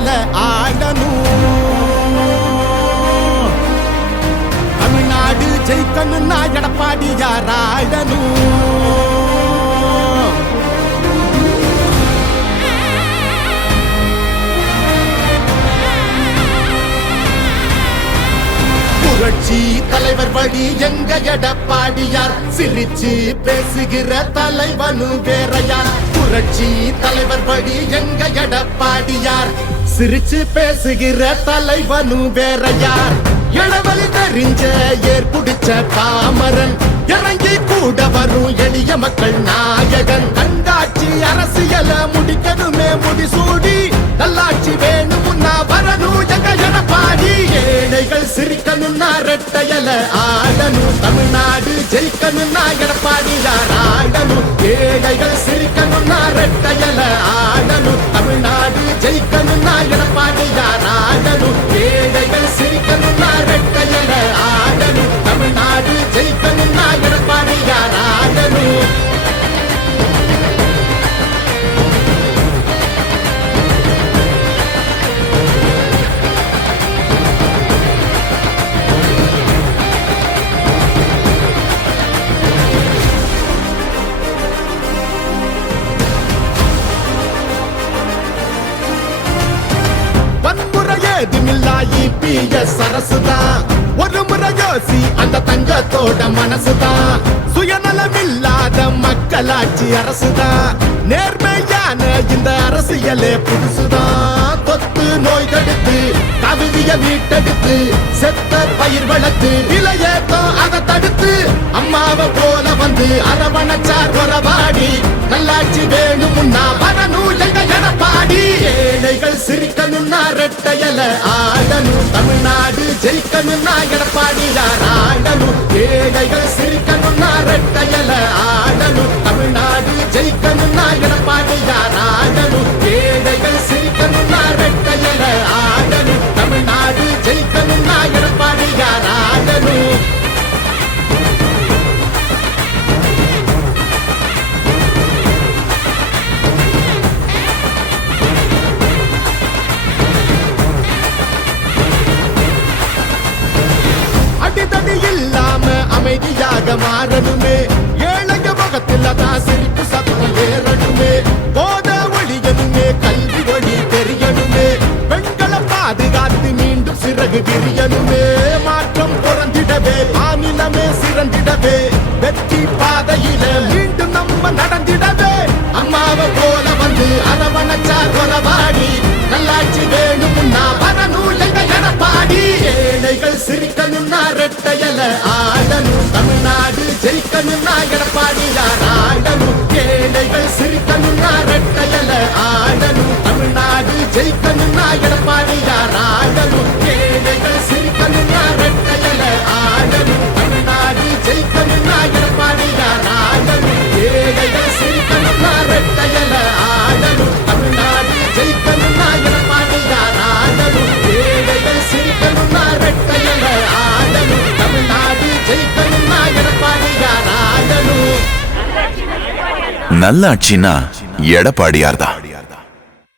ரெட்டையல ஆடணும். தமிழ்நாடு ஜெயிக்கணும்னா எடப்பாடியார் ஆடணும். புரட்சி தலைவர் வழி எங்க எடப்பாடியார், சிரிச்சு பேசுகிற தலைவனு வேறையார். புரட்சி தலைவர் வழி எங்க எடப்பாடியார், சிரிச்சு பேசுகிற தலைவனு வேறையார். இளவலி தெரிஞ்ச ஏற்புடிச்ச பாமரன், இறங்கி கூட வரும் எளிய மக்கள் நாயகன். கண்காட்சி அரசியல முடிக்கணுமே முடிசூடி, நல்லாட்சி வேணும்னா வரணும் எங்க எடப்பாடி. ஏழைகள் சிரிக்கணும்னா ரெட்டையல ஆடணும். தமிழ்நாடு ஜெயிக்கணும்னா எடப்பாடியார் ஆடணும். ஏழைகள் சிரிக்கணும்னா ரெட்டையல ஆடணும். தமிழ்நாடு ஜெயிக்கணும்னா எடப்பாடியார் ஆடணும். ஏழைகள் சிரிக்கணும்னா ரெட்டையல ஆடணும். தமிழ்நாடு ஜெயிக்கணும்னா எடப்பாடியார் ஆடணும். சரசுதான் ஒரு முறை யோசி, அந்த தங்கத்தோட மனசுதான். சுயநலமில்லாத மக்களாட்சி அரசுதான். நேர்மையான இந்த அரசியலே புதுசுதான். தொத்து நோய் தடுத்து கவிதைய வீட்டெடுத்து, செத்த பயிர் வளர்த்து இளையேத்தம் அதை தடுத்து, அம்மாவை போல வந்து அரவணைச்சார் உறவாடி. நல்லாட்சி வேணும்னா வரணும் எங்க எடப்பாடி. ஏழைகள் சிரிக்கணும்னா ரெட்டையல ஆடணும். தமிழ்நாடு ஜெயிக்கணும்னா எடப்பாடியார் ஆடணும். ஏழைகள் சிரிக்கணும்னா ரெட்டையல ஆடணும். தமிழ்நாடு ஜெயிக்கணும்னா எடப்பாடியார் ஆடணும். ஏழைகள் சிரிக்கணும்னா ரெட்டையல ஆடணும். தமிழ்நாடு ஜெயிக்கணும்னா எடப்பாடியார் ஆடணும். அடிதடி இல்லாம அமைதியாக மாறணுமே, ஏழைய முகத்தில் தான் சிரிப்பு சத்தம் ஏறணுமே. போத ஒழியணுமே, கல்வி வழி தெரியணுமே, பெண்களை பாதுகாத்து மீண்டும் சிறகு விரியணுமே. மாற்றம் புறந்திடவே, மாநிலமே சிறந்திடவே, வெற்றி பாதையில மீண்டும் நம்ம நடந்திடவே. அம்மாவை போல வந்து அரவணைச்சார் உறவாடி. நல்லாட்சி வேணும்னா வரணும் எங்க எடப்பாடி. ஏழைகள் சிரிக்கணும்னா ரெட்டையல ஆடணும். தமிழ்நாடு ஜெயிக்கணும்னா எடப்பாடியார் ஆடணும். ஏழைகள் சிரிக்கணும்னா ரெட்டையல ஆடணும். தமிழ்நாடு ஜெயிக்கணும்னா எடப்பாடியார் ஆடணும். ஏழைகள் சிரிக்கணும்னா ரெட்டையல ஆடணும். தமிழ்நாடு ஜெயிக்கணும்னா எடப்பாடியார் ஆடணும். ஏழைகள் சிரிக்கணும்னா ரெட்டையல ஆடணும். தமிழ்நாடு ஜெயிக்கணும்னா எடப்பாடியார் ஆடணும். ஏழைகள் சிரிக்கணும்னா ரெட்டையல ஆடணும். தமிழ்நாடு ஜெயிக்கணும்னா எடப்பாடியார் ஆடணும். நல்லாட்சினா எடப்பாடியார் தான்.